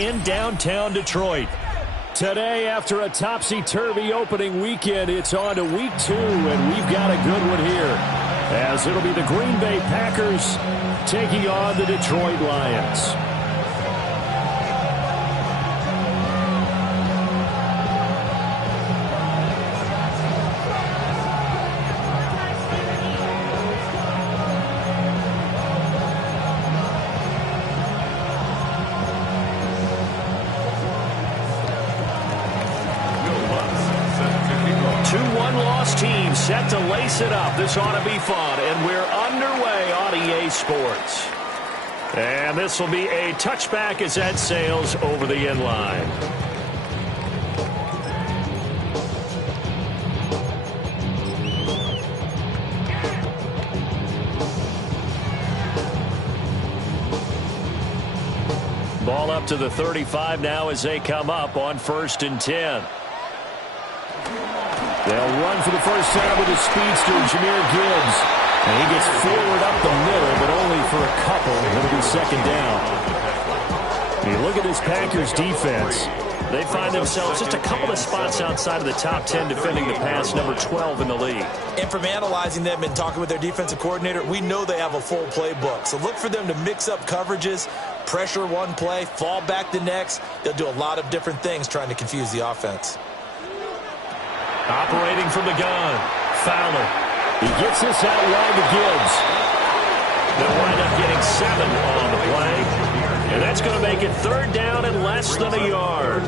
in downtown Detroit. Today, after a topsy-turvy opening weekend, it's on to week 2, and we've got a good one here, as it'll be the Green Bay Packers taking on the Detroit Lions. Team set to lace it up. This ought to be fun, and we're underway on EA Sports. And this will be a touchback as that sails over the end line. Ball up to the 35 now as they come up on 1st and 10. They'll run for the first time with his speedster, Jahmyr Gibbs. And he gets forward up the middle, but only for a couple. It'll be 2nd down. You look at this Packers defense. They find themselves just a couple of spots outside of the top 10 defending the pass, number 12 in the league. And from analyzing them and talking with their defensive coordinator, we know they have a full playbook. So look for them to mix up coverages, pressure one play, fall back the next. They'll do a lot of different things trying to confuse the offense. Operating from the gun, Fowler. He gets this out wide to Gibbs. They'll wind up getting 7 on the play. And that's going to make it 3rd down and less than a yard.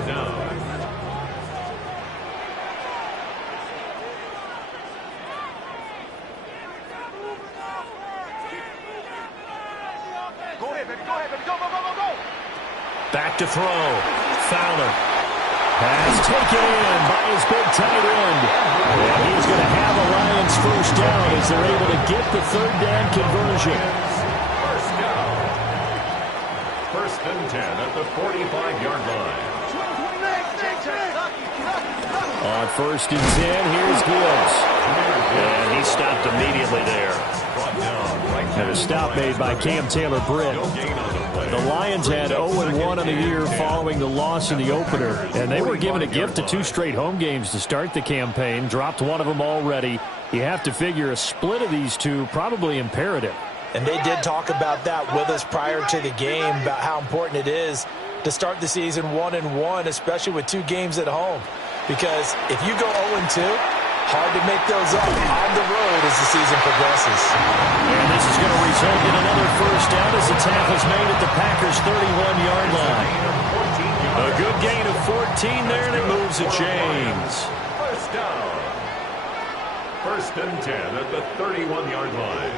Back to throw. Fowler. Pass taken in by his big tight end. And he's going to have a Lions first down as they're able to get the 3rd down conversion. First down. 1st and 10 at the 45-yard line. On 1st and 10, here's Gibbs. And he stopped immediately there. And a stop made by Cam Taylor-Britt. The Lions had 0-1 on the year following the loss in the opener, and they were given a gift of 2 straight home games to start the campaign. Dropped one of them already. You have to figure a split of these two probably imperative. And they did talk about that with us prior to the game, about how important it is to start the season 1-1, especially with 2 games at home. Because if you go 0-2, hard to make those up on the road as the season progresses. And this is going to result in another first down as the tackle's made at the Packers' 31-yard line. A good gain of 14 there, and it moves the chains. First down. 1st and 10 at the 31-yard line.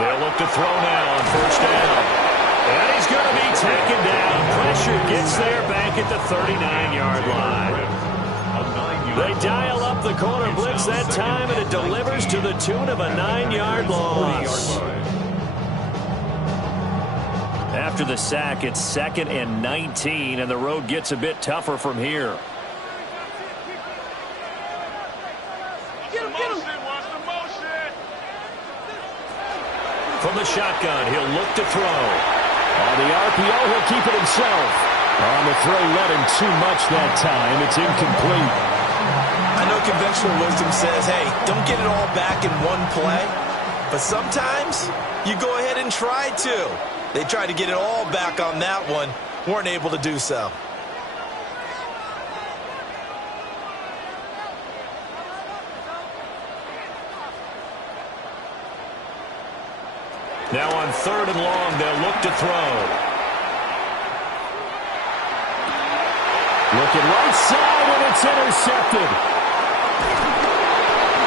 They'll look to throw now on 1st down. And he's going to be taken down. Pressure gets there back at the 39-yard line. They dial up the corner blitz that time, and it delivers to the tune of a 9-yard loss. After the sack, it's 2nd and 19, and the road gets a bit tougher from here. From the shotgun, he'll look to throw. On the RPO, he'll keep it himself. On the throw, let him too much that time. It's incomplete. I know conventional wisdom says, hey, don't get it all back in one play. But sometimes you go ahead and try to. They tried to get it all back on that one. Weren't able to do so. Now on 3rd and long, they'll look to throw. Looking right side, and it's intercepted.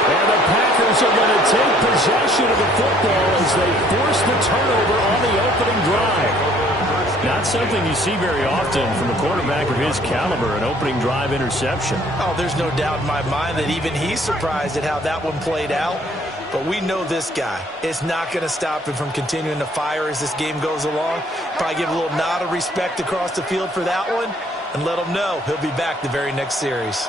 And the Packers are going to take possession of the football as they force the turnover on the opening drive. Not something you see very often from a quarterback of his caliber, an opening drive interception. Oh, there's no doubt in my mind that even he's surprised at how that one played out. But we know this guy is not going to stop him from continuing to fire as this game goes along. Probably give a little nod of respect across the field for that one and let him know he'll be back the very next series.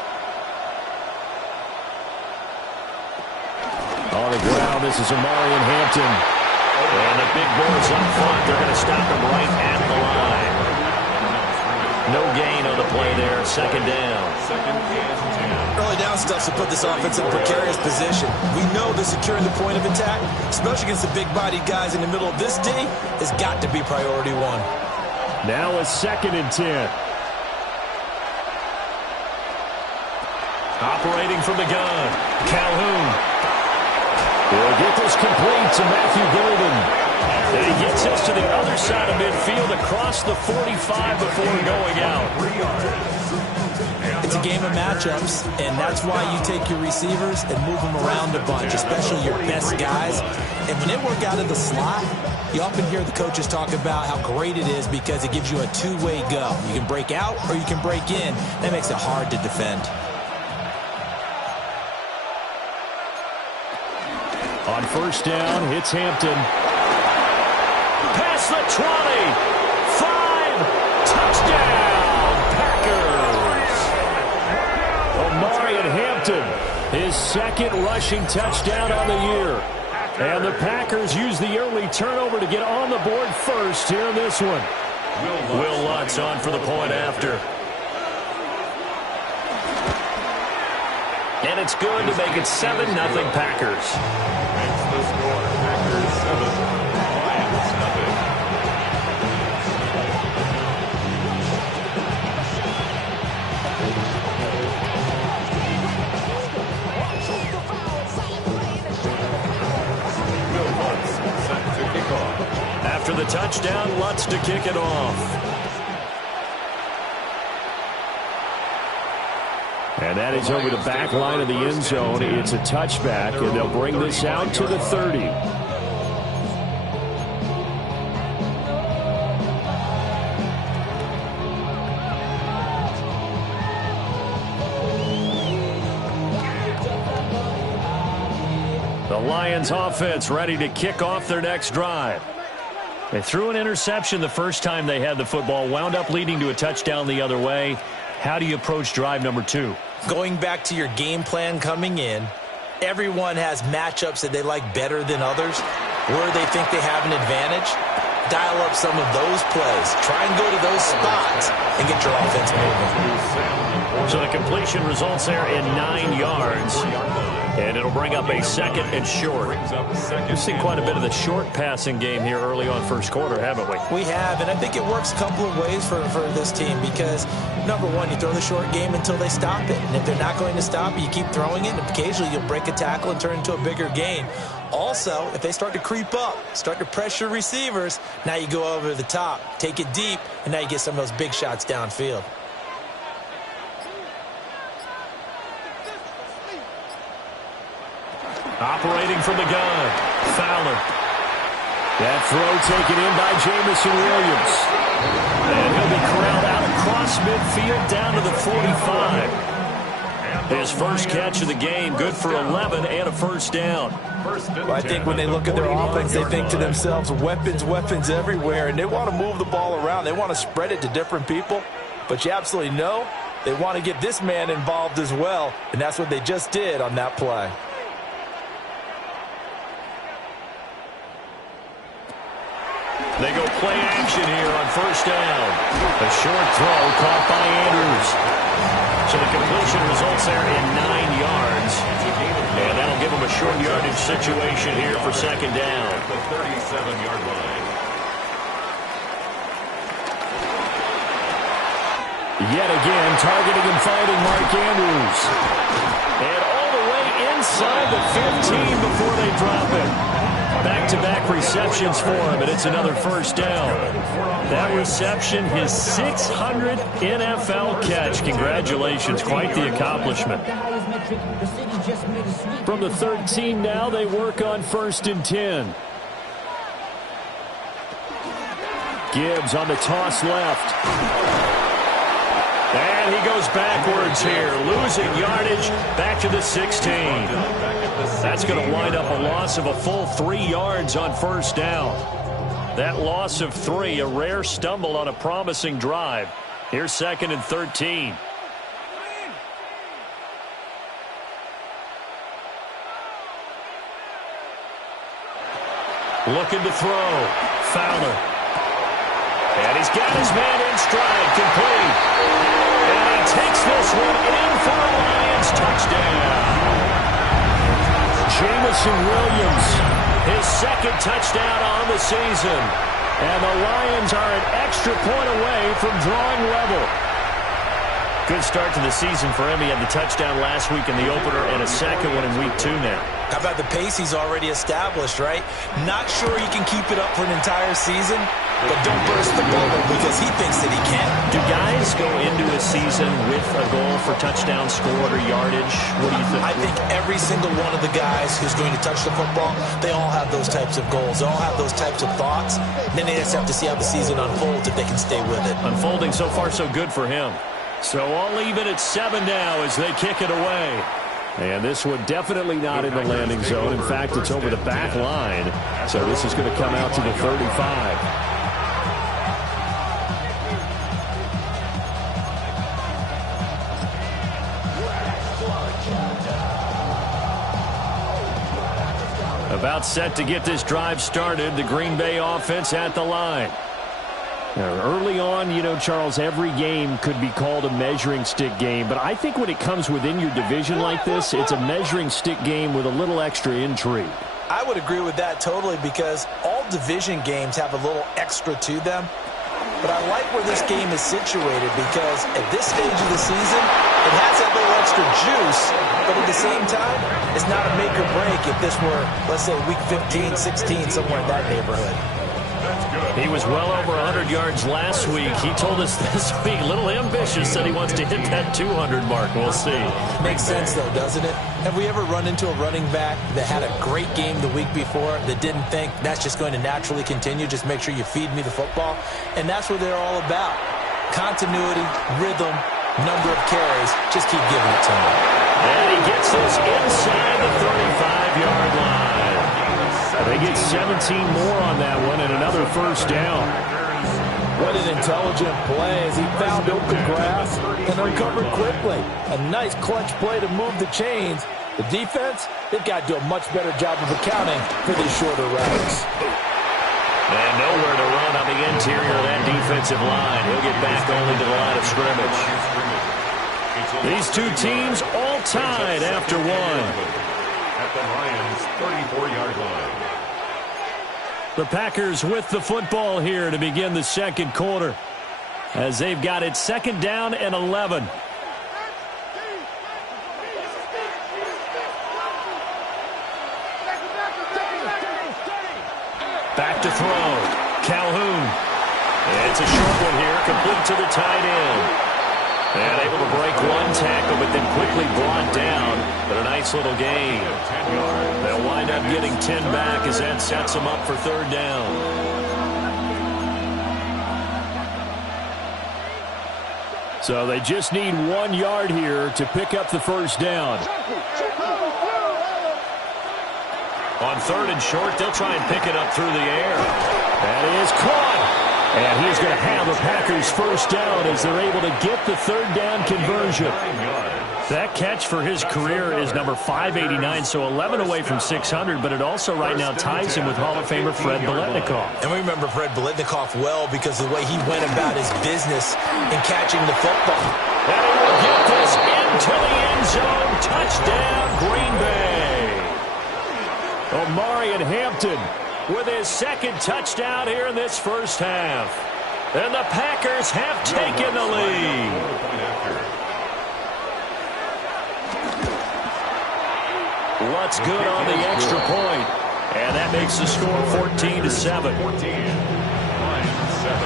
On the ground, this is Omarion Hampton. And the big boys up front, they're going to stop him right at the line. No gain on the play there. Second down. Early down stuff to put this offense in a precarious position. We know that securing the point of attack, especially against the big-bodied guys in the middle of this D, has got to be priority one. Now a 2nd and 10. Operating from the gun, Calhoun. Will get this complete to Matthew Golden. And he gets us to the other side of midfield across the 45 before going out. It's a game of matchups, and that's why you take your receivers and move them around a bunch, especially your best guys. And when they work out of the slot, you often hear the coaches talk about how great it is because it gives you a two-way go. You can break out or you can break in. That makes it hard to defend. On first down, it's Hampton. Past the 20. 5. Touchdown, Packers. Omarion Hampton, his 2nd rushing touchdown on the year. And the Packers use the early turnover to get on the board first here in this one. Will Lutz on for the point after. And it's good to make it 7-0 Packers. Makes the score Packers 7, Lions nothing. Will Lutz set to kick off. After the touchdown, Lutz to kick it off. And that is over the back line of the end zone. It's a touchback, and they'll bring this out to the 30. The Lions offense ready to kick off their next drive. They threw an interception the first time they had the football, wound up leading to a touchdown the other way. How do you approach drive number 2? Going back to your game plan coming in, everyone has matchups that they like better than others, where they think they have an advantage. Dial up some of those plays. Try and go to those spots and get your offense moving. So the completion results there in 9 yards. And it'll bring up a 2nd and short. We've seen quite a bit of the short passing game here early on first quarter, haven't we? We have, and I think it works a couple of ways for this team because, number one, you throw the short game until they stop it. And if they're not going to stop it, you keep throwing it, and occasionally you'll break a tackle and turn it into a bigger gain. Also, if they start to creep up, start to pressure receivers, now you go over the top, take it deep, and now you get some of those big shots downfield. Operating from the gun, Fowler. That throw taken in by Jameson Williams. And he'll be corralled out across midfield down to the 45. His first catch of the game, good for 11 and a first down. Well, I think when they look at their offense, they think to themselves, weapons, weapons everywhere, and they want to move the ball around. They want to spread it to different people, but you absolutely know they want to get this man involved as well, and that's what they just did on that play. They go play action here on first down. A short throw caught by Andrews. So the completion results there in 9 yards. And that'll give them a short yardage situation here for second down. The 37-yard line. Yet again, targeting and finding Mark Andrews. And all the way inside the 15 before they drop it. Back-to-back receptions for him, and it's another first down. That reception, his 600th NFL catch. Congratulations, quite the accomplishment. From the 13 now, they work on first and 10. Gibbs on the toss left. And he goes backwards here, losing yardage back to the 16. That's going to wind up a loss of a full 3 yards on first down. That loss of 3, a rare stumble on a promising drive. Here's second and 13. Looking to throw. Fowler. And he's got his man in stride. Complete. And he takes this one in for a Lions touchdown. Jameson Williams, his second touchdown on the season. And the Lions are an extra point away from drawing level. Good start to the season for him. He had the touchdown last week in the opener and a second one in week 2 now. How about the pace he's already established, right? Not sure he can keep it up for an entire season, but don't burst the bubble because he thinks that he can. Do guys go into a season with a goal for touchdown scored or yardage? What do you think? I think every single one of the guys who's going to touch the football, they all have those types of goals. They all have those types of thoughts. Then they just have to see how the season unfolds if they can stay with it. Unfolding so far so good for him. So I'll leave it at 7 now as they kick it away. And this one definitely not in the landing zone. In fact, it's over the back line. So this is going to come out to the 35. About set to get this drive started. The Green Bay offense at the line. Now, early on, you know, Charles, every game could be called a measuring stick game. But I think when it comes within your division like this, it's a measuring stick game with a little extra intrigue. I would agree with that totally because all division games have a little extra to them. But I like where this game is situated because at this stage of the season, it has that little extra juice. But at the same time, it's not a make or break if this were, let's say, week 15, 16, somewhere in that neighborhood. He was well over 100 yards last week. He told us this week, a little ambitious, said he wants to hit that 200 mark. We'll see. Makes sense, though, doesn't it? Have we ever run into a running back that had a great game the week before that didn't think that's just going to naturally continue? Just make sure you feed me the football. And that's what they're all about. Continuity, rhythm, number of carries. Just keep giving it to him. And he gets this inside the 35-yard line. They get 17 more on that one and another first down. What an intelligent play as he found open grass and recovered quickly. A nice clutch play to move the chains. The defense, they've got to do a much better job of accounting for these shorter routes. And nowhere to run on the interior of that defensive line. He'll get back only to the line of scrimmage. These two teams all tied after one. At the Lions' 34-yard line. The Packers with the football here to begin the second quarter as they've got it 2nd down and 11. Back to throw. Calhoun. It's a short one here, complete to the tight end. And able to break one tackle, but then quickly brought down. But a nice little gain. They'll wind up getting 10 back as that sets them up for 3rd down. So they just need 1 yard here to pick up the first down. On 3rd and short, they'll try and pick it up through the air. That is caught. And he's going to have the Packers first down as they're able to get the 3rd down conversion. That catch for his career is number 589, so 11 away from 600, but it also right now ties him with Hall of Famer Fred Biletnikoff. And we remember Fred Biletnikoff well because of the way he went about his business in catching the football. And he will get this into the end zone. Touchdown, Green Bay. Omarion Hampton with his 2nd touchdown here in this first half. And the Packers have taken the lead. What's good on the extra point? And that makes the score 14-7. 14. Lions 7.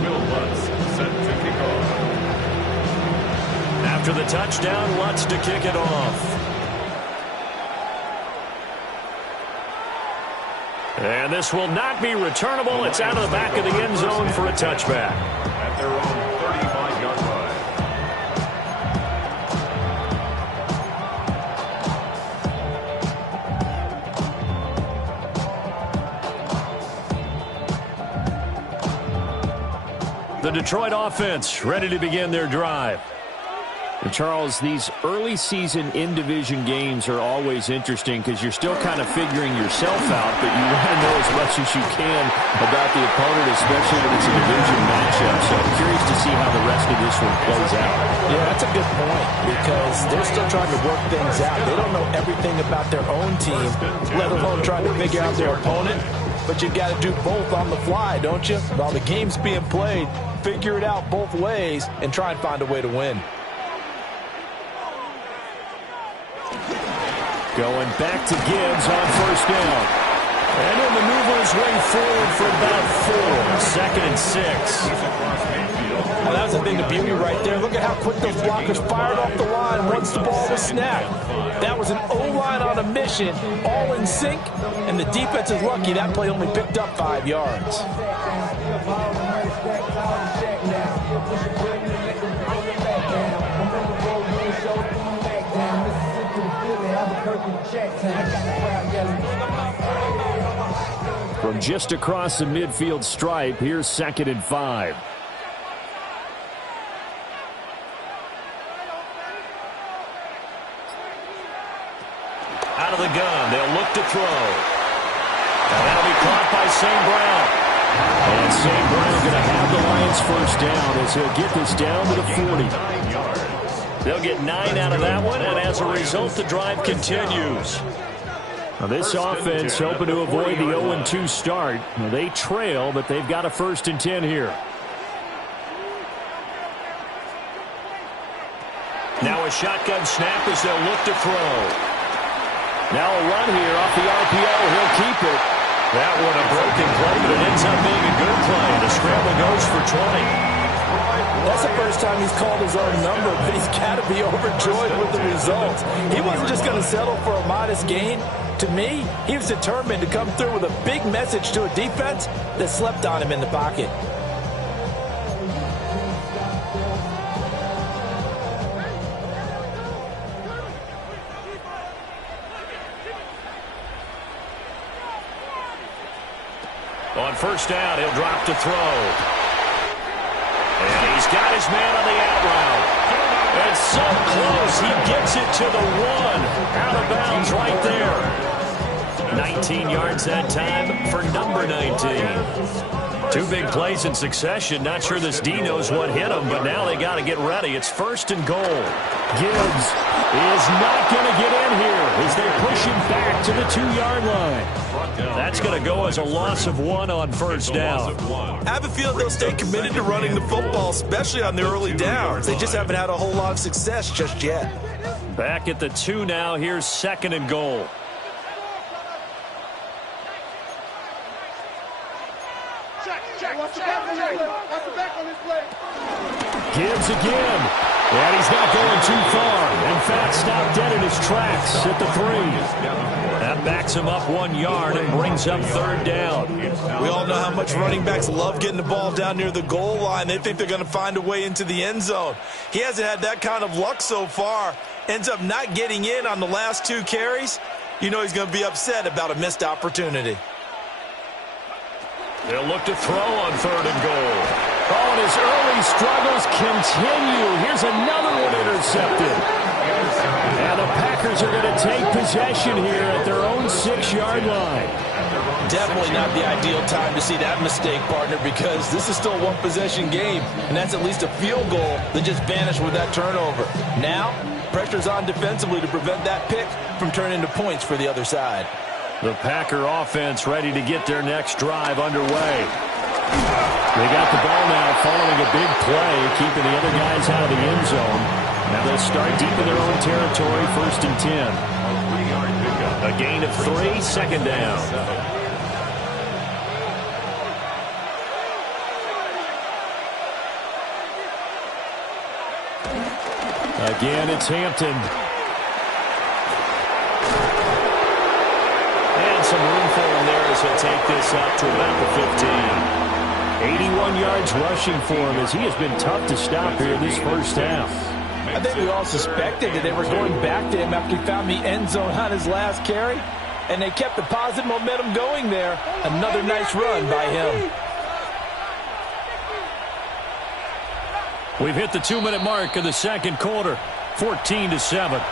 Will Lutz set to kick off. After the touchdown, Lutz to kick it off. And this will not be returnable. It's out of the back of the end zone for a touchback. At their own 35-yard line. The Detroit offense ready to begin their drive. And Charles, these early season in-division games are always interesting because you're still kind of figuring yourself out, but you want to know as much as you can about the opponent, especially when it's a division matchup. So I'm curious to see how the rest of this one plays out. Yeah, that's a good point because they're still trying to work things out. They don't know everything about their own team, let alone trying to figure out their opponent. But you've got to do both on the fly, don't you? While the game's being played, figure it out both ways and try and find a way to win. Going back to Gibbs on first down. And he'll maneuver his way forward for about 4. 2nd and 6. Well, that was the thing of beauty right there. Look at how quick those blockers fired off the line once the ball was snapped. That was an O-line on a mission, all in sync, and the defense is lucky that play only picked up 5 yards. From just across the midfield stripe, here's 2nd and 5. Out of the gun, they'll look to throw. And that'll be caught by St. Brown. And St. Brown going to have the Lions first down as he'll get this down to the 40. They'll get 9 out of that one, and as a result, the drive continues. Now this offense hoping to avoid the 0-2 start. Now they trail, but they've got a 1st and 10 here. Now a shotgun snap as they'll look to throw. Now a run here off the RPO. He'll keep it. That one a broken play, but it ends up being a good play. The scramble goes for 20. That's the first time he's called his own number, but he's got to be overjoyed with the results. He wasn't just going to settle for a modest gain. To me, he was determined to come through with a big message to a defense that slept on him in the pocket. On first down, he'll drop to throw. And he's got his man on the out route. And so close, he gets it to the 1. Out of bounds right there. 19 yards that time for number 19. 2 big plays in succession. Not sure this D knows what hit him, but now they got to get ready. It's 1st and goal. Gibbs is not going to get in here as they push him back to the 2-yard line. That's going to go as a loss of 1 on first down. I have a feeling they'll stay committed to running the football, especially on the early downs. They just haven't had a whole lot of success just yet. Back at the 2 now. Here's 2nd and goal. Gibbs again. And he's not going too far. In fact, stopped dead in his tracks at the 3. That backs him up 1 yard and brings up 3rd down. We all know how much running backs love getting the ball down near the goal line. They think they're going to find a way into the end zone. He hasn't had that kind of luck so far. Ends up not getting in on the last 2 carries. You know he's going to be upset about a missed opportunity. They'll look to throw on 3rd and goal. Oh, and his early struggles continue. Here's another one intercepted. And the Packers are going to take possession here at their own 6-yard line. Definitely not the ideal time to see that mistake, partner, because this is still a 1-possession game, and that's at least a field goal that just vanished with that turnover. Now, pressure's on defensively to prevent that pick from turning into points for the other side. The Packer offense ready to get their next drive underway. They got the ball now following a big play, keeping the other guys out of the end zone. Now they'll start deep in their own territory, 1st and 10. A gain of 3, 2nd down. Again, it's Hampton. And some room for him there as he'll take this up to about the 15. 81 yards rushing for him as he has been tough to stop here this first half. I think we all suspected that they were going back to him after he found the end zone on his last carry, and they kept the positive momentum going there. Another nice run by him. We've hit the 2-minute mark of the 2nd quarter. 14-7.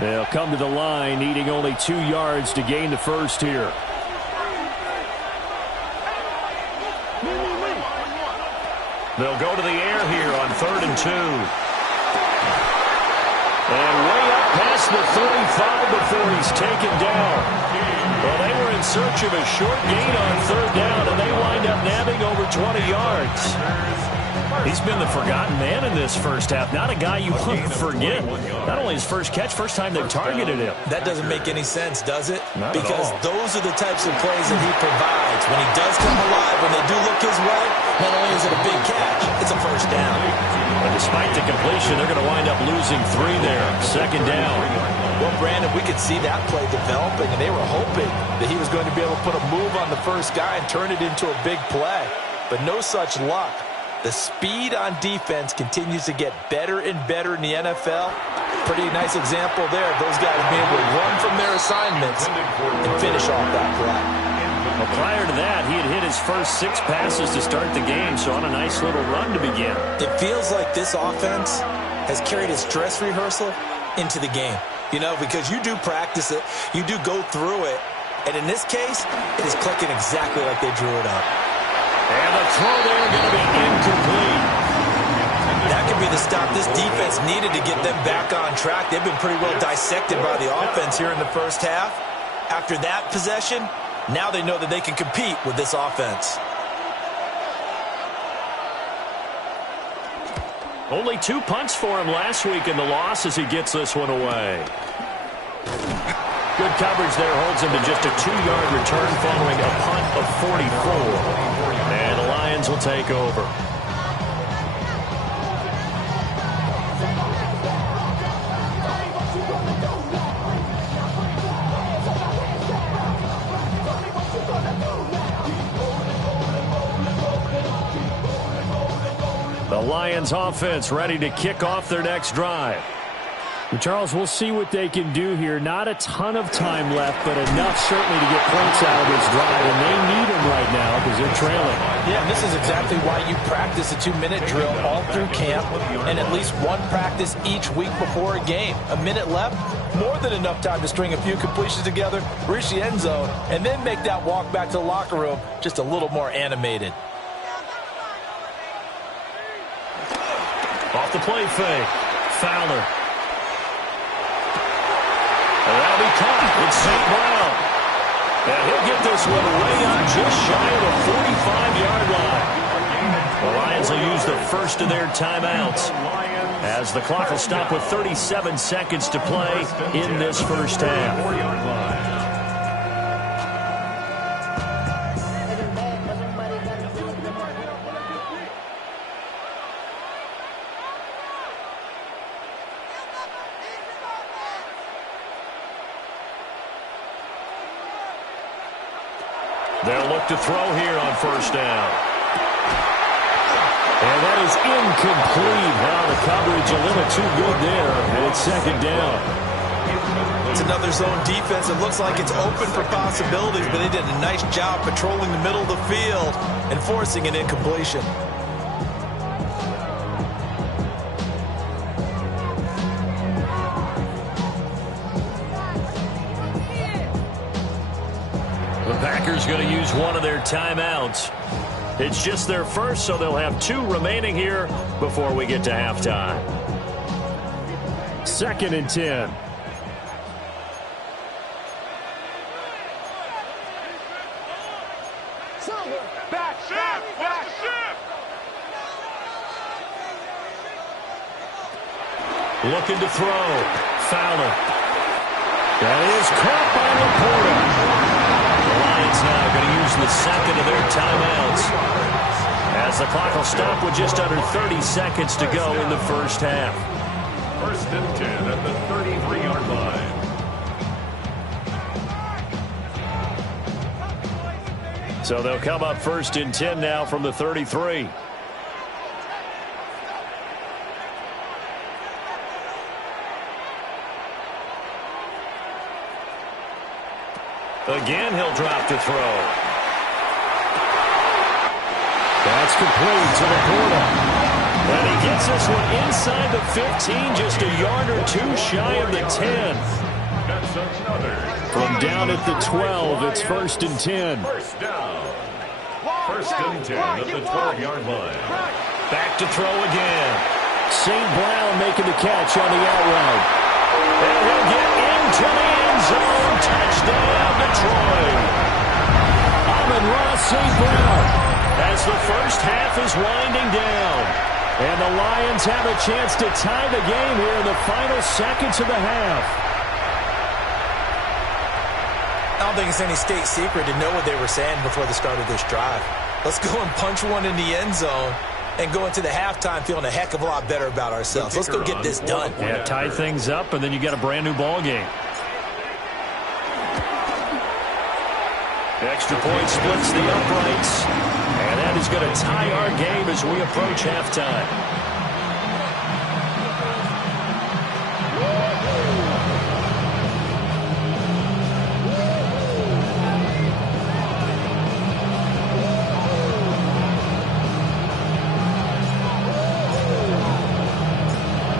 They'll come to the line, needing only 2 yards to gain the first here. They'll go to the air here on 3rd and 2. And way up past the 35 before he's taken down. Well, they were in search of a short gain on 3rd down, and they wind up nabbing over 20 yards. He's been the forgotten man in this first half. Not a guy you want to forget. Not only his first catch, first time they've targeted him. That doesn't make any sense, does it? Not because at all. those are the types of plays that he provides. When he does come alive, when they do look his way, not only is it a big catch, it's a first down. But despite the completion, they're going to wind up losing 3 there. 2nd down. Well, Brandon, we could see that play developing, and they were hoping that he was going to be able to put a move on the first guy and turn it into a big play. But no such luck. The speed on defense continues to get better and better in the NFL. Pretty nice example there of those guys being able to run from their assignments and finish off that play. Well, prior to that, he had hit his first 6 passes to start the game, so on a nice little run to begin. It feels like this offense has carried its dress rehearsal into the game. You know, because you do practice it, you do go through it, and in this case, it is clicking exactly like they drew it up. And the throw there going to be incomplete. That could be the stop this defense needed to get them back on track. They've been pretty well dissected by the offense here in the first half. After that possession, now they know that they can compete with this offense. Only 2 punts for him last week in the loss as he gets this one away. Good coverage there holds him to just a 2-yard return following a punt of 44. And the Lions will take over. The Lions offense ready to kick off their next drive. Charles, we'll see what they can do here. Not a ton of time left, but enough certainly to get points out of this drive, and they need them right now because they're trailing. Yeah, and this is exactly why you practice a 2-minute drill all through camp and at least one practice each week before a game. A minute left, more than enough time to string a few completions together, reach the end zone, and then make that walk back to the locker room just a little more animated. Off the play fake. Fowler. And that'll be caught. It's St. Brown. And he'll get this one way up just shy of the 45-yard line. The Lions will use the first of their timeouts as the clock will stop with 37 seconds to play in this first half. They'll look to throw here on first down. And that is incomplete. Wow, the coverage a little too good there. And it's 2nd down. It's another zone defense. It looks like it's open for possibilities, but they did a nice job patrolling the middle of the field and forcing an incompletion. The Packers going to use one of their timeouts. It's just their first, so they'll have 2 remaining here before we get to halftime. 2nd and 10. Looking to throw. Fowler. That is caught by Laporta. The Lions now going to use the second of their timeouts as the clock will stop with just under 30 seconds to go in the first half. 1st and 10 at the 33-yard line. So they'll come up 1st and 10 now from the 33. Again, he'll drop to throw. That's complete to the corner. And he gets this one inside the 15, just a yard or two shy of the 10. That's another. From down at the 12, it's 1st and 10. First down. 1st and 10 at the 12-yard line. Back to throw again. St. Brown making the catch on the out route. And he'll get into the end zone. Touchdown, Detroit. Amon-Ra St. Brown. As the first half is winding down. And the Lions have a chance to tie the game here in the final seconds of the half. I don't think it's any state secret to know what they were saying before the start of this drive. Let's go and punch one in the end zone and go into the halftime feeling a heck of a lot better about ourselves. Let's go get this done. Yeah, tie things up, and then you got a brand-new ball game. Extra point splits the uprights. And that is going to tie our game as we approach halftime.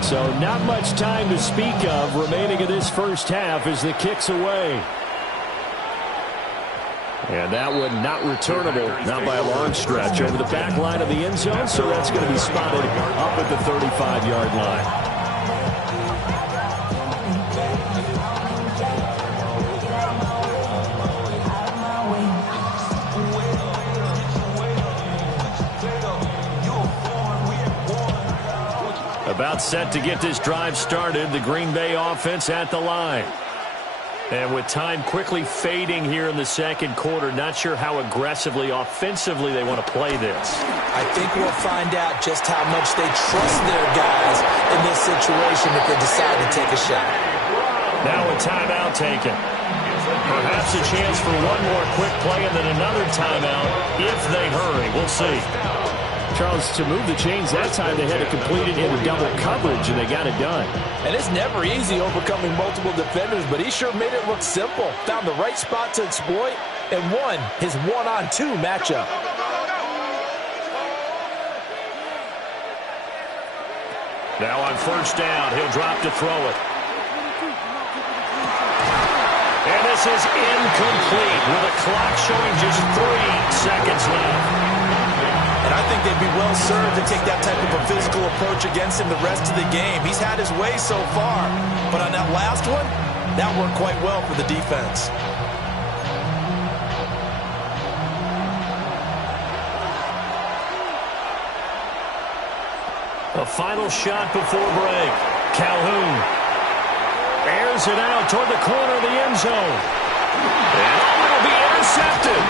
So not much time to speak of remaining in this first half as the kick's away. And that one not returnable, not by a long stretch, over the back line of the end zone, so that's going to be spotted up at the 35-yard line. About set to get this drive started, the Green Bay offense at the line. And with time quickly fading here in the second quarter, not sure how aggressively, offensively they want to play this. I think we'll find out just how much they trust their guys in this situation if they decide to take a shot. Now a timeout taken. Perhaps a chance for one more quick play and then another timeout if they hurry. We'll see. Charles, to move the chains that time, they had to complete it into double coverage, and they got it done. And it's never easy overcoming multiple defenders, but he sure made it look simple. Found the right spot to exploit and won his one-on-two matchup. Now on first down, he'll drop to throw it. And this is incomplete with a clock showing just 3 seconds left. And I think they'd be well served to take that type of a physical approach against him the rest of the game. He's had his way so far, but on that last one, that worked quite well for the defense. A final shot before break. Calhoun airs it out toward the corner of the end zone. And it'll be intercepted.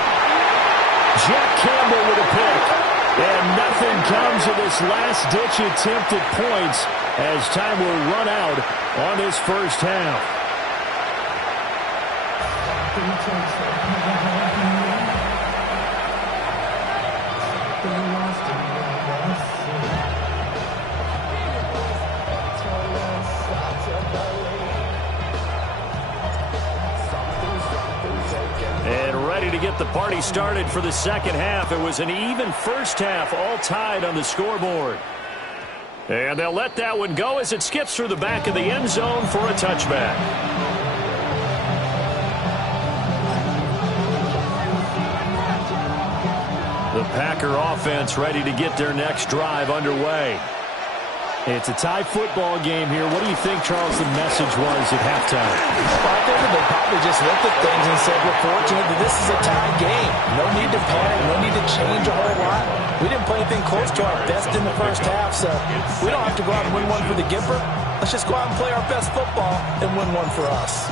Jack Campbell with a pick. And nothing comes of this last-ditch attempt at points as time will run out on this first half. To get the party started for the second half. It was an even first half, all tied on the scoreboard. And they'll let that one go as it skips through the back of the end zone for a touchback. The Packer offense ready to get their next drive underway. It's a tie football game here. What do you think, Charles, the message was at halftime? Well, I think they probably just looked at things and said, we're fortunate that this is a tie game. No need to panic. No need to change a whole lot. We didn't play anything close to our best in the first half, so we don't have to go out and win one for the Gipper. Let's just go out and play our best football and win one for us.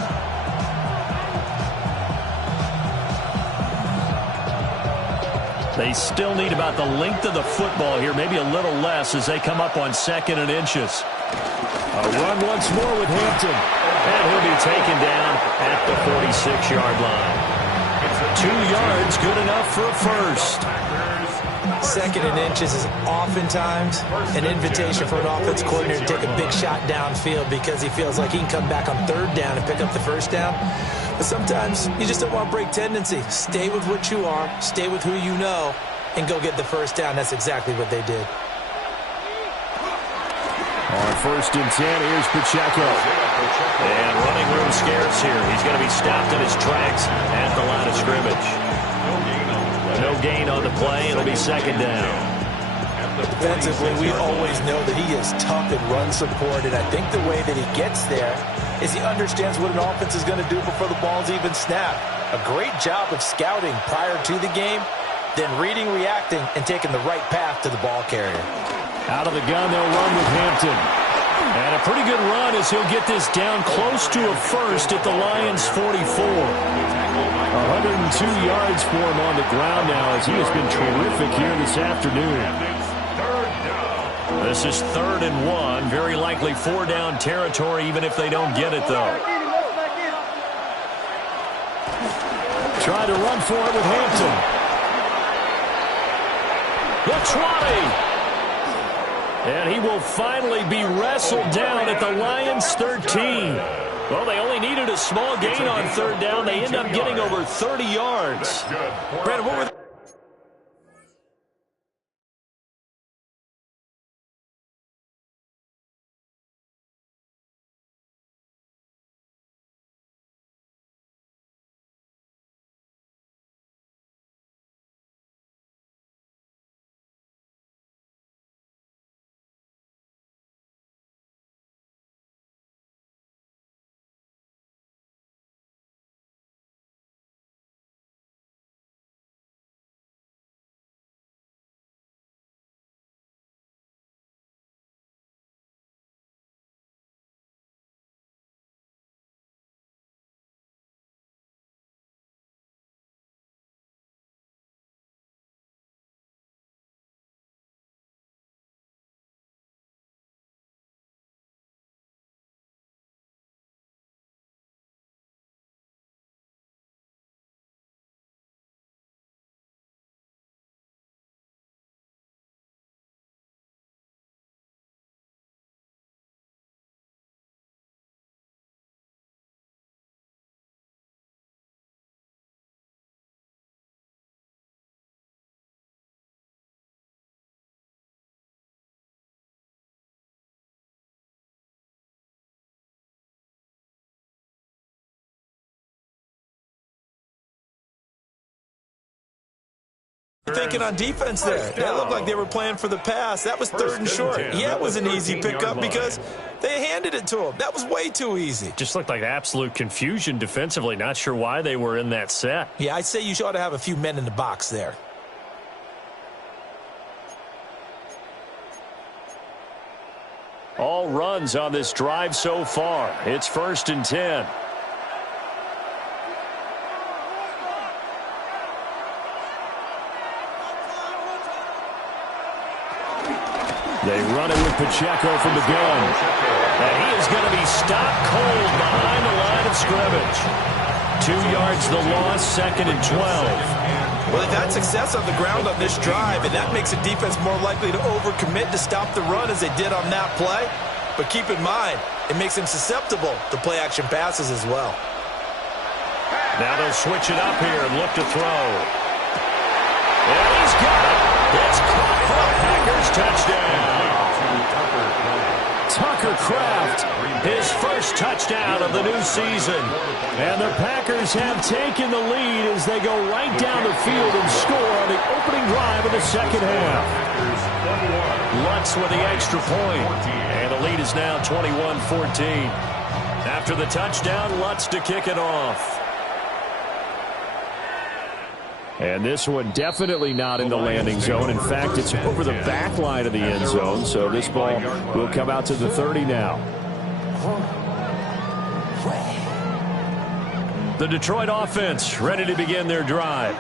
They still need about the length of the football here, maybe a little less as they come up on 2nd and inches. A run once more with Hampton. And he'll be taken down at the 46-yard line. 2 yards, good enough for a first. 2nd and inches is oftentimes an invitation for an offense coordinator to take a big shot downfield because he feels like he can come back on 3rd down and pick up the first down. But sometimes you just don't want to break tendency. Stay with what you are, stay with who you know, and go get the first down. That's exactly what they did. On 1st and 10, here's Pacheco. And running room scarce here. He's going to be stopped in his tracks at the line of scrimmage. No gain on the play. It'll be 2nd down. Defensively, we always know that he is tough in run support, and I think the way that he gets there is he understands what an offense is going to do before the ball's even snapped. A great job of scouting prior to the game, then reading, reacting, and taking the right path to the ball carrier. Out of the gun, they'll run with Hampton. And a pretty good run as he'll get this down close to a first at the Lions' 44. 102 yards for him on the ground now as he has been terrific here this afternoon. This is 3rd and 1. Very likely 4-down territory even if they don't get it, though. Try to run for it with Hampton. The 20. And he will finally be wrestled down at the Lions' 13. Well, they only needed a small gain on 3rd down. They end up getting over 30 yards. Brandon, what were thinking on defense there? They looked like they were playing for the pass. That was 3rd and short. Yeah, it was an easy pickup because they handed it to him. That was way too easy. Just looked like absolute confusion defensively. Not sure why they were in that set. Yeah, I'd say you ought to have a few men in the box there. All runs on this drive so far. It's 1st and 10. They run it with Pacheco from the gun. And he is going to be stopped cold behind the line of scrimmage. 2 yards the loss, 2nd and 12. Well, they've had success on the ground on this drive, and that makes a defense more likely to overcommit to stop the run as they did on that play. But keep in mind, it makes them susceptible to play-action passes as well. Now they'll switch it up here and look to throw. And he's got it. It's caught for a Packers touchdown. Tucker Kraft, his first touchdown of the new season. And the Packers have taken the lead as they go right down the field and score on the opening drive of the 2nd half. Lutz with the extra point. And the lead is now 21-14. After the touchdown, Lutz to kick it off. And this one definitely not in the landing zone. In fact, it's over the back line of the end zone. So this ball will come out to the 30 now. The Detroit offense ready to begin their drive.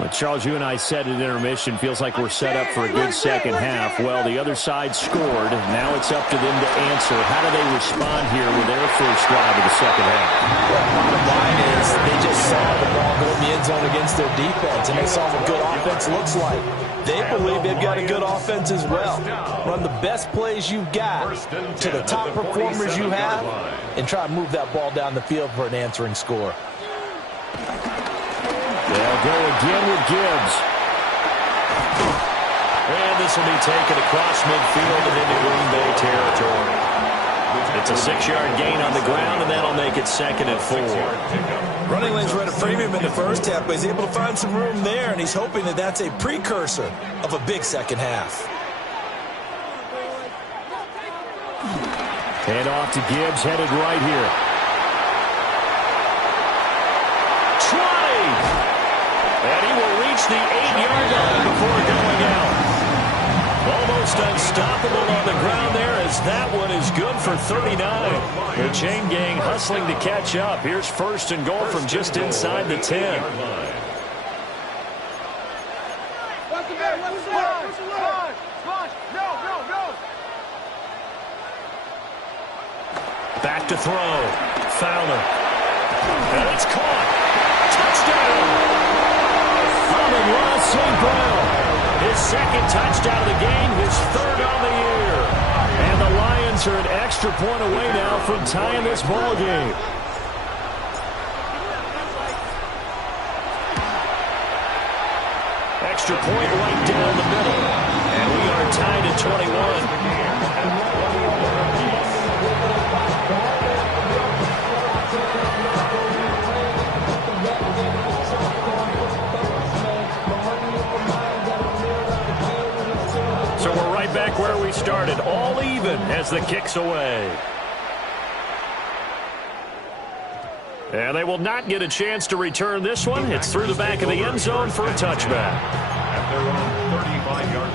Well, Charles, you and I said at intermission, feels like we're set up for a good second half. Well, the other side scored. Now it's up to them to answer. How do they respond here with their first drive of the second half? Well, bottom line is they just saw the ball go in the end zone against their defense, and they saw what good offense looks like. They believe they've got a good offense as well. Run the best plays you've got to the top performers you have, and try to move that ball down the field for an answering score. They'll go again with Gibbs. And this will be taken across midfield and into Green Bay territory. It's a 6-yard gain on the ground, and that'll make it 2nd and 4. Running lanes were at a premium in the first half, but he's able to find some room there, and he's hoping that that's a precursor of a big second half. Hand off to Gibbs, headed right here. 20! And he will reach the 8-yard line before going out. Almost unstoppable on the ground there, as that one is good for 39. The chain gang hustling to catch up. Here's 1st and goal from just inside the 10. Back to throw. Fowler. And it's caught. Touchdown! Amon-Ra St. Brown. His 2nd touchdown of the game, his 3rd on the year. And the Lions are an extra point away now from tying this ball game. Extra point right down the middle. And we are tied at 21. So we're right back where we started, all even as the kick's away. And they will not get a chance to return this one. It's through the back of the end zone for a touchback. At their own 35-yard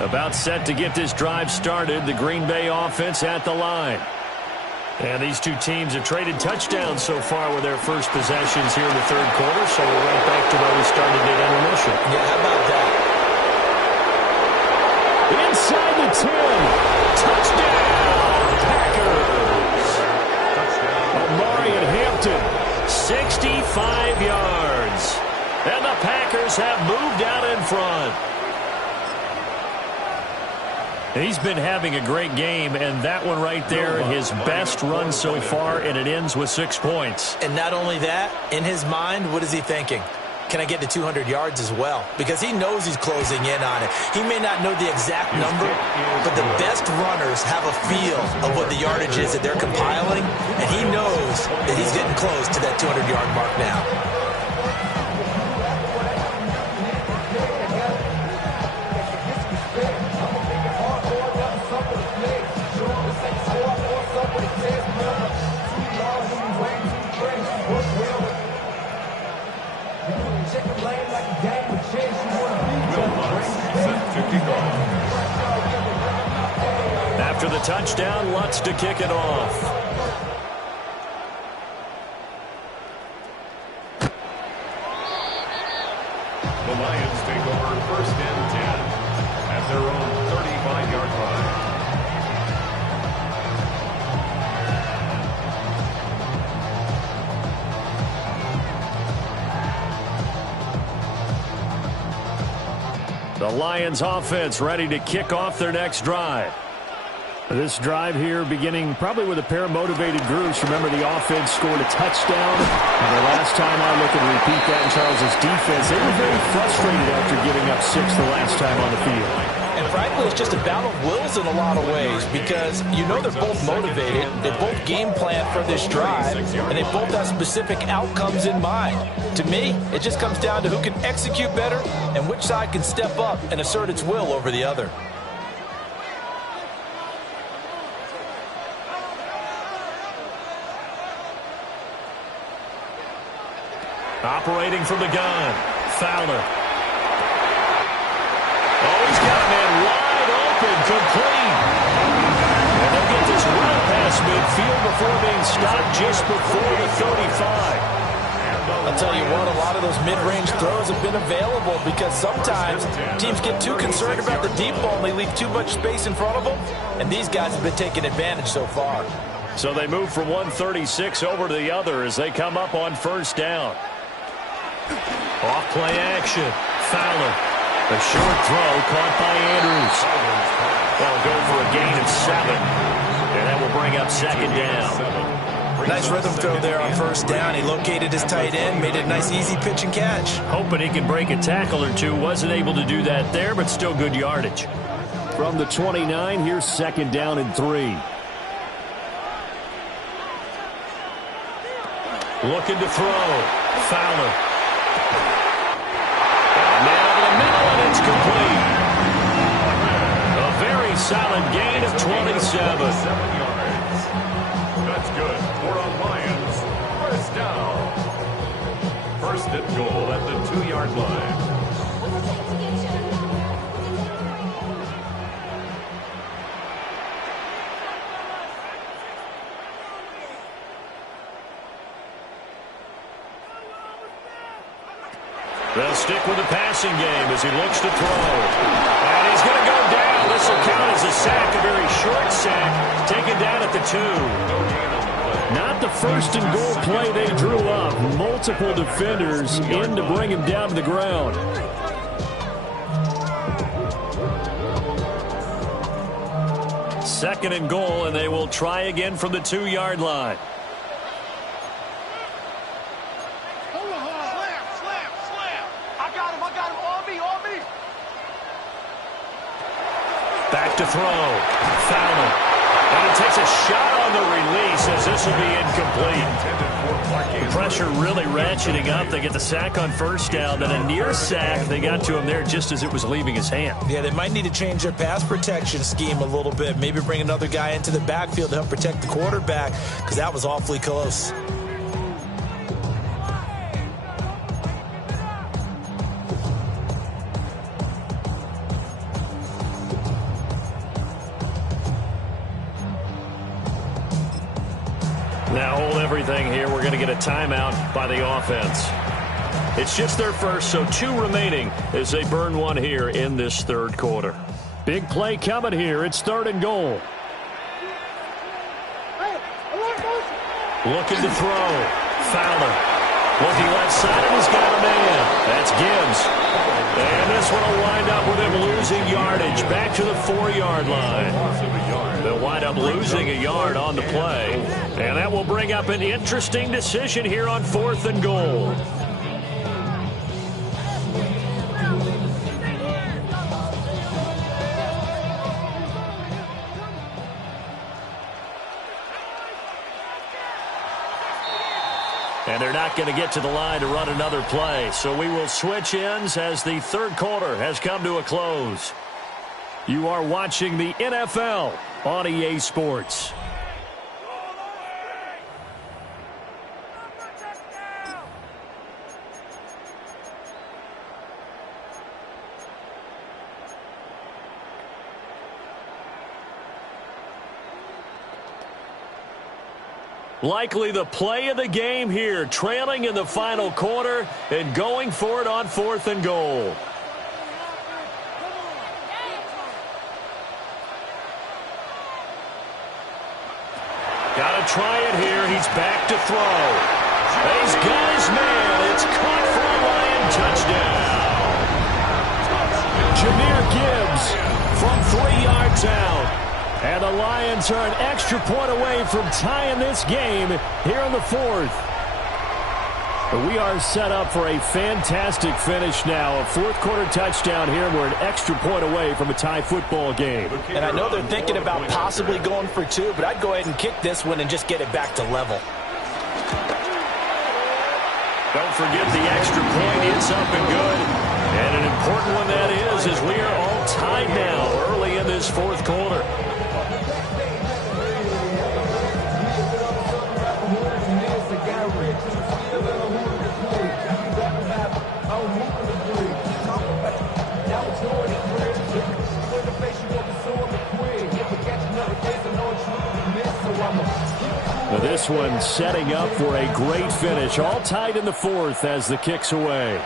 line. About set to get this drive started, the Green Bay offense at the line. And these two teams have traded touchdowns so far with their first possessions here in the 3rd quarter, so we're right back to where we started at intermission. Yeah, how about that? Inside the 10. Touchdown, Packers. Omari and Hampton, 65 yards. And the Packers have moved out in front. He's been having a great game, and that one right there, his best run so far, and it ends with 6 points. And not only that, in his mind, what is he thinking? Can I get to 200 yards as well? Because he knows he's closing in on it. He may not know the exact number, but the best runners have a feel of what the yardage is that they're compiling, and he knows that he's getting close to that 200-yard mark now. After the touchdown, Lutz to kick it off. The Lions take over 1st and 10 at their own 35-yard line. The Lions offense ready to kick off their next drive. This drive here beginning probably with a pair of motivated groups. Remember, the offense scored a touchdown. And the last time I look and repeat that in Charles's defense, they were very frustrated after giving up 6 the last time on the field. And frankly, it's just a battle of wills in a lot of ways, because you know they're both motivated, they both game plan for this drive, and they both have specific outcomes in mind. To me, it just comes down to who can execute better and which side can step up and assert its will over the other. Operating from the gun, Fowler. Oh, he's got a man wide open, complete. And they'll get this run pass across midfield before being stopped just before the 35. I'll tell you what, a lot of those mid-range throws have been available because sometimes teams get too concerned about the deep ball and they leave too much space in front of them, and these guys have been taking advantage so far. So they move from 136 over to the other as they come up on first down. Off play action. Fowler. A short throw caught by Andrews. They'll go for a gain of 7. And that will bring up second down. Nice rhythm throw there on first down. He located his tight end, made it a nice easy pitch and catch. Hoping he can break a tackle or two. Wasn't able to do that there, but still good yardage. From the 29, here's second down and 3. Looking to throw. Fowler. Now to the middle, and it's complete. A very solid gain of 27. 7 yards. That's good for a Lions first down. First and goal at the 2-yard line. They'll stick with the passing game as he looks to throw. And he's going to go down. This will count as a sack, a very short sack, taken down at the 2. Not the first and goal play they drew up. Multiple defenders in to bring him down to the ground. Second and goal, and they will try again from the 2-yard line. Back to throw. Fowler. And he takes a shot on the release as this will be incomplete. Pressure really ratcheting up. They get the sack on first down. Then a near sack. They got to him there just as it was leaving his hand. Yeah, they might need to change their pass protection scheme a little bit. Maybe bring another guy into the backfield to help protect the quarterback because that was awfully close. Now hold everything here. We're going to get a timeout by the offense. It's just their first, so 2 remaining as they burn 1 here in this third quarter. Big play coming here. It's third and goal. Looking to throw. Fowler. Looking left side, and he's got a man. That's Gibbs. And this one will wind up with him losing yardage. Back to the 4-yard line. They'll wind up losing a yard on the play. And that will bring up an interesting decision here on fourth and goal. And they're not going to get to the line to run another play. So we will switch ends as the third quarter has come to a close. You are watching the NFL on EA Sports. Likely the play of the game here, trailing in the final quarter and going for it on fourth and goal. Got to try it here. He's back to throw. He's got his man. It's caught for a Lion touchdown. Jahmyr Gibbs from 3 yards out. And the Lions are an extra point away from tying this game here in the fourth. We are set up for a fantastic finish now. A fourth quarter touchdown here. We're an extra point away from a tie football game. And I know they're thinking about possibly going for 2, but I'd go ahead and kick this one and just get it back to level. Don't forget the extra point is up and good. And an important one that is as we are all tied now early in this fourth quarter. one setting up for a great finish. All tied in the fourth as the kick's away.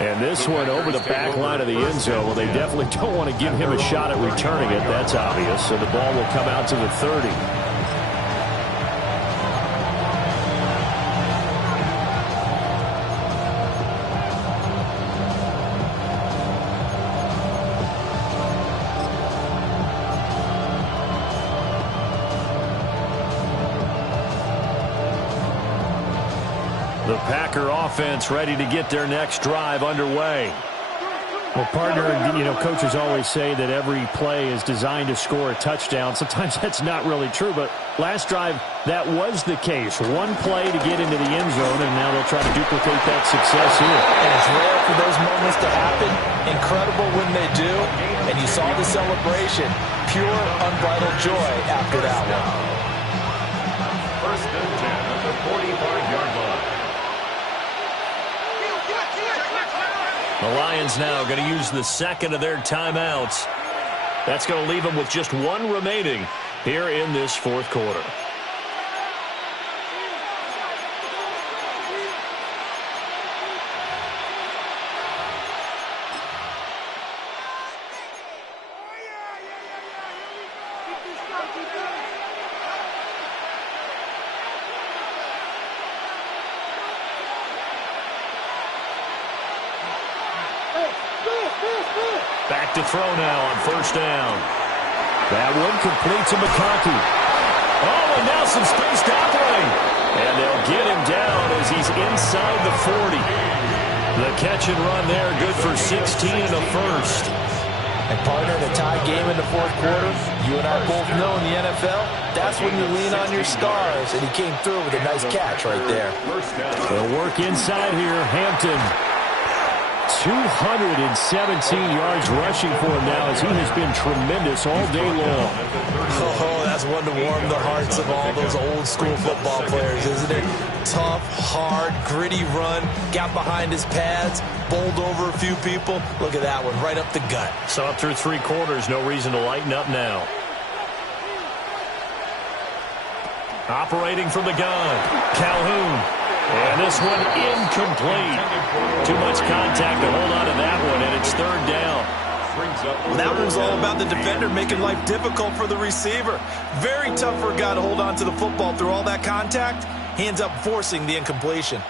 And this one over the back line of the end zone. Well, they definitely don't want to give him a shot at returning it. That's obvious. So the ball will come out to the 30. The Packer offense ready to get their next drive underway. Well, partner, coaches always say that every play is designed to score a touchdown. Sometimes that's not really true, but last drive, that was the case. One play to get into the end zone, and now they'll try to duplicate that success here. And it's rare for those moments to happen. Incredible when they do. And you saw the celebration. Pure, unbridled joy after that one. First and 10 at the 45-yard line. The Lions now going to use the second of their timeouts. That's going to leave them with just one remaining here in this fourth quarter. Back to throw now on first down. That one complete to McConkey. Oh, and now some space to operate. And they'll get him down as he's inside the 40. The catch and run there, good for 16 and a first. And partner, in a tie game in the fourth quarter, you and I both know in the NFL, that's when you lean on your stars. And he came through with a nice catch right there. They'll work inside here. Hampton. 217 yards rushing for him now as he has been tremendous all day long. Oh, that's one to warm the hearts of all those old school football players, isn't it? Tough, hard, gritty run, got behind his pads, bowled over a few people. Look at that one, right up the gut. So up through three quarters, no reason to lighten up now. Operating from the gun, Calhoun. And this one incomplete. Too much contact to hold on to that one, and it's third down. Well, that one's all about the defender making life difficult for the receiver. Very tough for a guy to hold on to the football through all that contact. He ends up forcing the incompletion.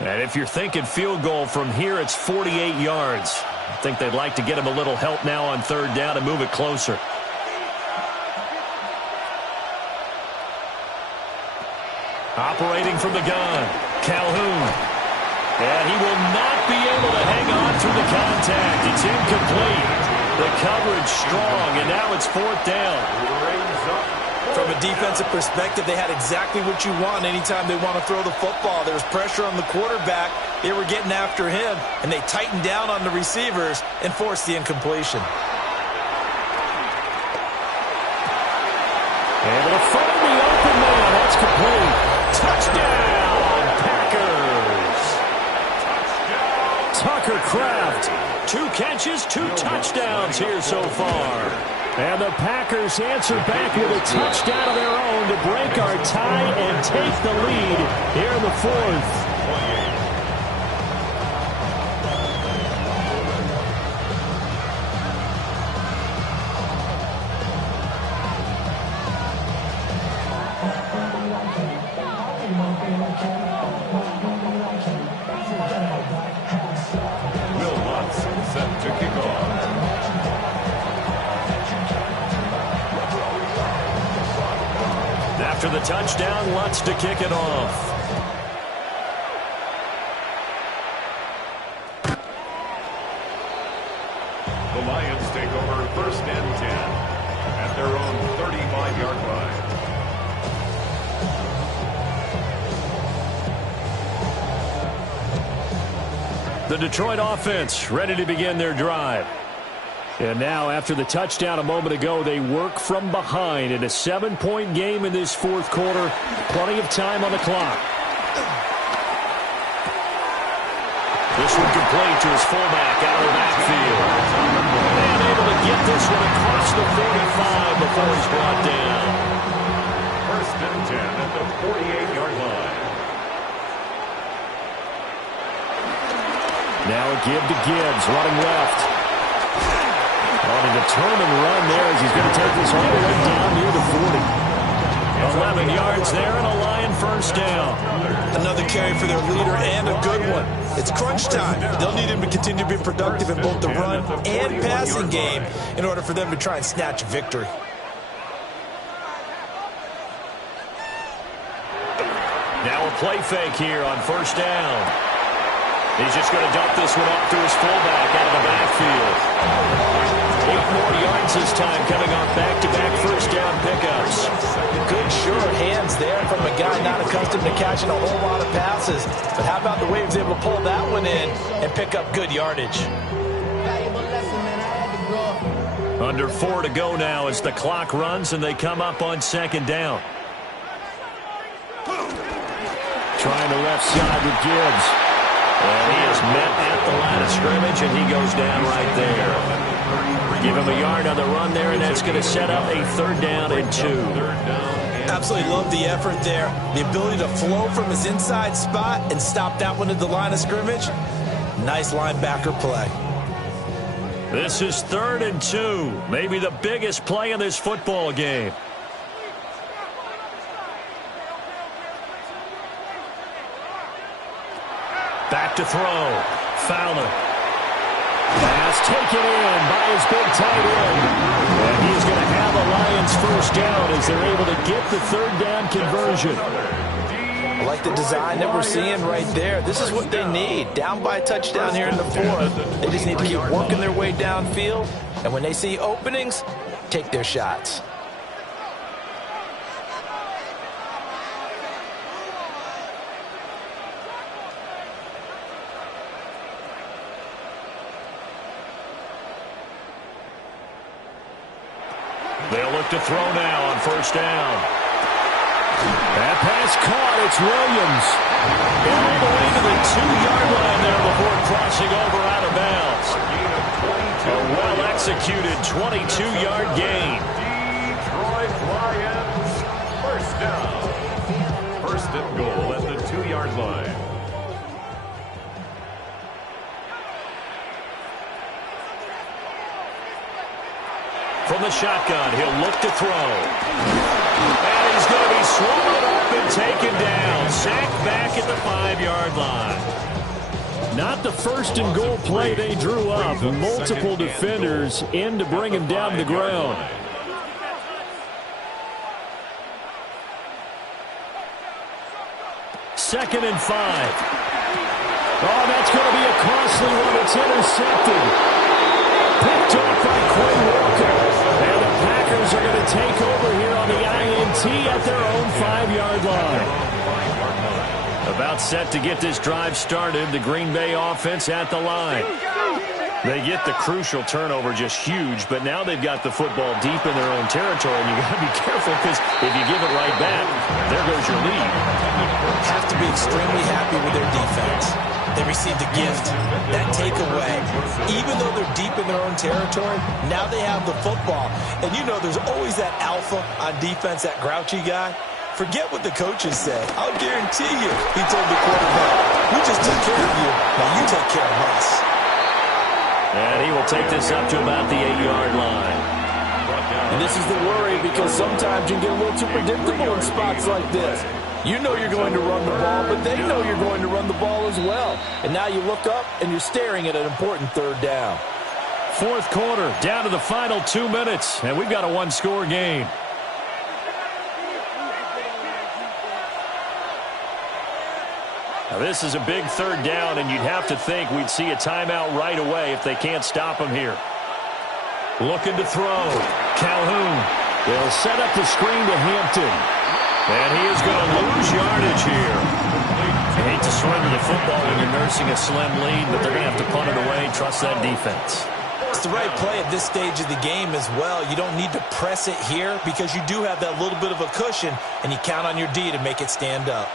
And if you're thinking field goal from here, it's 48 yards. I think they'd like to get him a little help now on third down and move it closer. Operating from the gun, Calhoun. And he will not be able to hang on through the contact. It's incomplete. The coverage strong, and now it's fourth down. From a defensive perspective, they had exactly what you want anytime they want to throw the football. There was pressure on the quarterback. They were getting after him, and they tightened down on the receivers and forced the incompletion. Able to find the open man. That's complete. Touchdown, Packers. Tucker Kraft. 2 catches, 2 touchdowns here so far. And the Packers answer back with a touchdown of their own to break our tie and take the lead here in the fourth. After the touchdown, Lutz to kick it off. The Lions take over first and 10 at their own 35-yard line. The Detroit offense ready to begin their drive. And now, after the touchdown a moment ago, they work from behind in a 7-point game in this fourth quarter. Plenty of time on the clock. This one complete to his fullback out of the backfield. And able to get this one across the 45 before he's brought down. and 10 at the 48-yard line. Now a give to Gibbs, running left. On a determined run there as he's going to take this all the way down near the 40. 11 yards there and a Lion first down. Another carry for their leader and a good one. It's crunch time. They'll need him to continue to be productive in both the run and passing game in order for them to try and snatch a victory. Now a play fake here on first down. He's just going to dump this one off to his fullback out of the backfield. 8 more yards this time coming off back-to-back first down pickups. Good sure hands there from a guy not accustomed to catching a whole lot of passes. But how about the way he was able to pull that one in and pick up good yardage? Under 4 to go now as the clock runs and they come up on second down. Trying the left side with Gibbs. And he is met at the line of scrimmage, and he goes down right there. Give him a yard on the run there, and that's going to set up a 3rd down and 2. Absolutely love the effort there. The ability to flow from his inside spot and stop that one at the line of scrimmage. Nice linebacker play. This is 3rd and 2. Maybe the biggest play in this football game. Back to throw. Fowler. Pass taken in by his big tight end. And he's going to have the Lions first down as they're able to get the 3rd down conversion. I like the design that we're seeing right there. This is what they need. Down by a touchdown here in the 4th. They just need to keep working their way downfield. And when they see openings, take their shots. They'll look to throw now on first down. That pass caught. It's Williams. All the way to the 2-yard line there before crossing over out of bounds. A well-executed 22-yard gain. Detroit Lions, first down. 1st and goal at the 2-yard line. From the shotgun, he'll look to throw. And he's going to be swallowed up and taken down. Sacked back at the 5-yard line. Not the 1st and goal play they drew up. Multiple defenders in to bring him down to the ground. Second and 5. Oh, that's going to be a costly one. It's intercepted. Picked off by Quay Walker. And the Packers are going to take over here on the INT at their own 5-yard line. About set to get this drive started. The Green Bay offense at the line. They get the crucial turnover, just huge, but now they've got the football deep in their own territory, and you got to be careful because if you give it right back, there goes your lead. Have to be extremely happy with their defense. They received a gift, that takeaway. Even though they're deep in their own territory, now they have the football. And you know there's always that alpha on defense, that grouchy guy. Forget what the coaches said. I'll guarantee you, he told the quarterback, we just took care of you, now you take care of us. And he will take this up to about the 8-yard line. And this is the worry because sometimes you get a little too predictable in spots like this. You know you're going to run the ball, but they know you're going to run the ball as well. And now you look up and you're staring at an important 3rd down. 4th quarter, down to the final 2 minutes, and we've got a 1-score game. Now this is a big 3rd down, and you'd have to think we'd see a timeout right away if they can't stop him here. Looking to throw. Calhoun. They'll set up the screen to Hampton. And he is going to lose yardage here. You hate to surrender the football when you're nursing a slim lead, but they're going to have to punt it away. Trust that defense. It's the right play at this stage of the game as well. You don't need to press it here because you do have that little bit of a cushion, and you count on your D to make it stand up.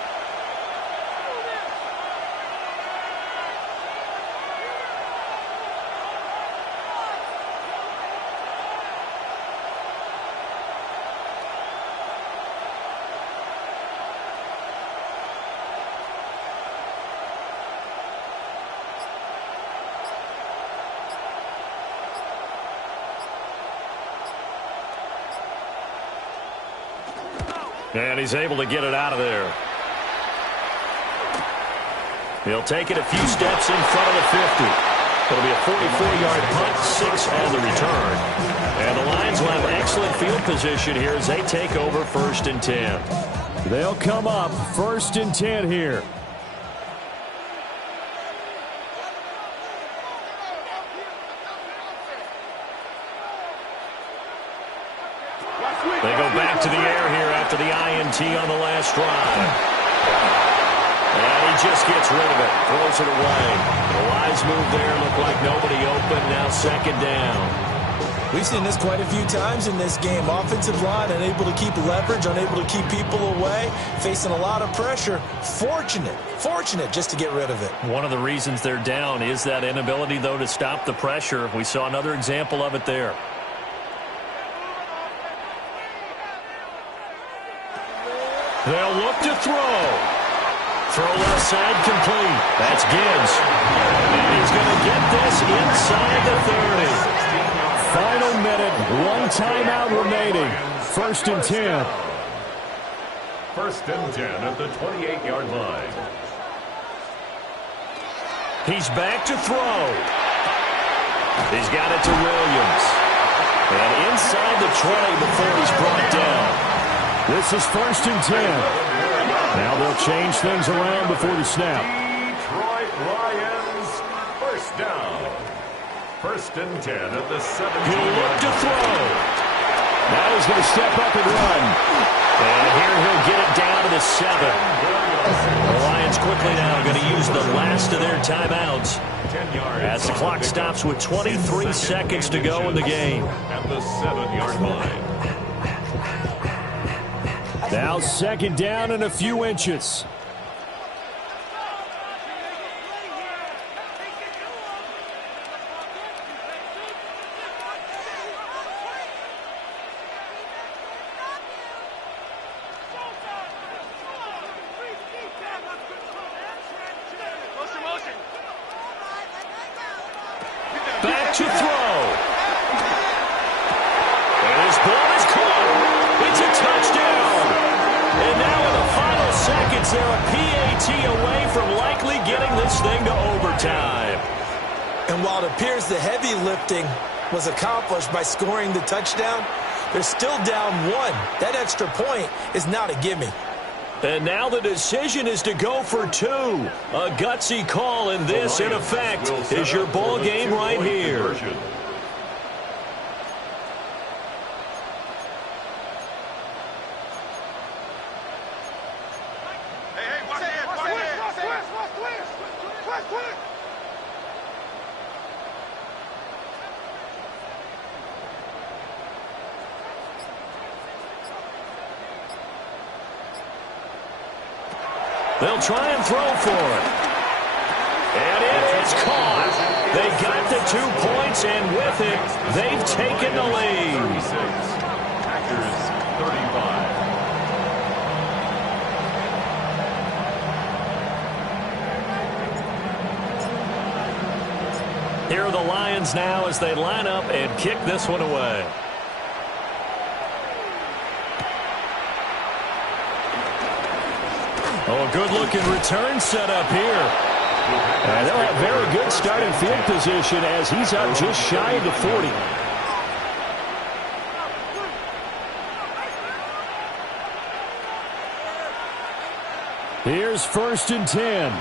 And he's able to get it out of there. He'll take it a few steps in front of the 50. It'll be a 44-yard punt, 6 on the return. And the Lions will have excellent field position here as they take over 1st and 10. They'll come up 1st and 10 here. They go back to the air here after the INT on the last drive. And he just gets rid of it, throws it away. The wise move there, looked like nobody open, now 2nd down. We've seen this quite a few times in this game. Offensive line unable to keep leverage, unable to keep people away, facing a lot of pressure. Fortunate just to get rid of it. One of the reasons they're down is that inability, though, to stop the pressure. We saw another example of it there. They'll look to throw. Throw left side complete. That's Gibbs. And he's going to get this inside the 30. Final minute, 1 timeout remaining. 1st and 10. 1st and 10 at the 28-yard line. He's back to throw. He's got it to Williams. And inside the 20 before he's brought down. This is 1st and 10. Now they'll change things around before the snap. Detroit Lions, 1st down. 1st and 10 at the 17. He'll look to throw. Now he's going to step up and run. And here he'll get it down to the 7. The Lions quickly now going to use the last of their timeouts as the clock stops with 23 seconds to go in the game. At the 7-yard line. Now 2nd down and a few inches. Back to throw. And his ball is caught. It's a touchdown. And now in the final seconds, they're a PAT away from likely getting this thing to overtime. And while it appears the heavy lifting was accomplished by scoring the touchdown, they're still down 1. That extra point is not a gimme. And now the decision is to go for 2. A gutsy call, and this, in effect, is your ball game right here. They'll try and throw for it. And it is caught. They got the 2 points, and with it, they've taken the lead. 36. Packers 35. Here are the Lions now as they line up and kick this one away. Oh, a good-looking return set up here. And they'll have very good starting field position as he's out just shy of the 40. Here's 1st and 10.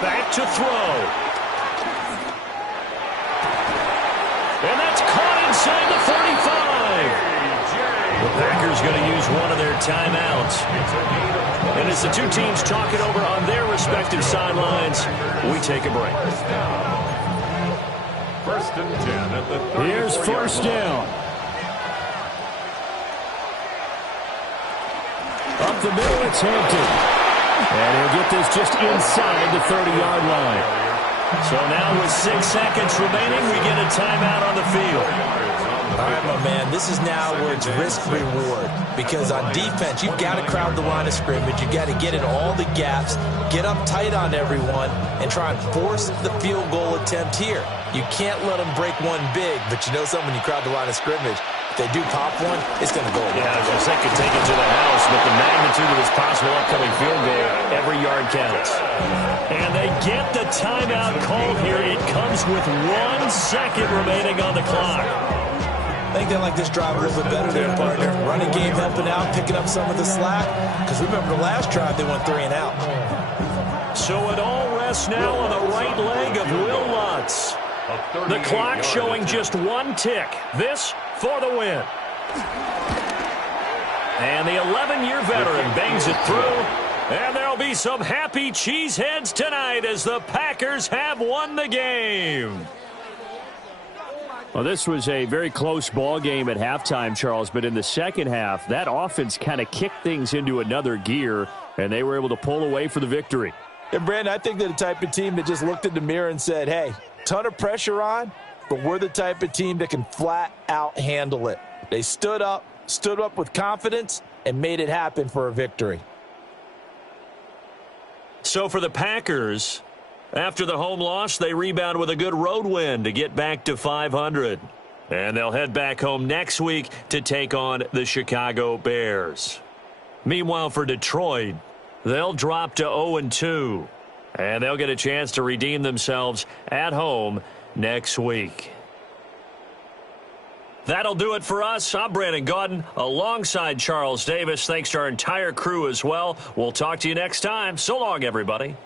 Back to throw. And that's caught inside the 45. The Packers going to use one of their timeouts. And as the two teams talk it over on their respective sidelines, we take a break. 1st and 10 at the 34-yard line. Here's 1st down. Up the middle, it's Hampton. And he'll get this just inside the 30-yard line. So now with 6 seconds remaining, we get a timeout on the field. All right, my man, this is now where it's risk-reward. Because on defense, you've got to crowd the line of scrimmage. You've got to get in all the gaps, get up tight on everyone, and try and force the field goal attempt here. You can't let them break one big, but you know something, when you crowd the line of scrimmage, If they do pop one, it's going to go away. Yeah, I was going to say could take it to the house, but the magnitude of this possible upcoming field goal, every yard counts. And they get the timeout called here. It comes with 1 second remaining on the clock. I think they like this drive a little bit better there, partner. Running game helping out, picking up some of the slack. Because remember the last drive, they went 3 and out. So it all rests now on the right leg of Will Lutz. The clock showing just 1 tick. This for the win. And the 11-year veteran bangs it through. And there'll be some happy cheeseheads tonight as the Packers have won the game. Well, this was a very close ball game at halftime, Charles, but in the second half, that offense kind of kicked things into another gear, and they were able to pull away for the victory. And, Brandon, I think they're the type of team that just looked in the mirror and said, hey, ton of pressure on, but we're the type of team that can flat out handle it. They stood up with confidence, and made it happen for a victory. So for the Packers, after the home loss, they rebound with a good road win to get back to 500. And they'll head back home next week to take on the Chicago Bears. Meanwhile, for Detroit, they'll drop to 0-2. And they'll get a chance to redeem themselves at home next week. That'll do it for us. I'm Brandon Gaudin alongside Charles Davis. Thanks to our entire crew as well. We'll talk to you next time. So long, everybody.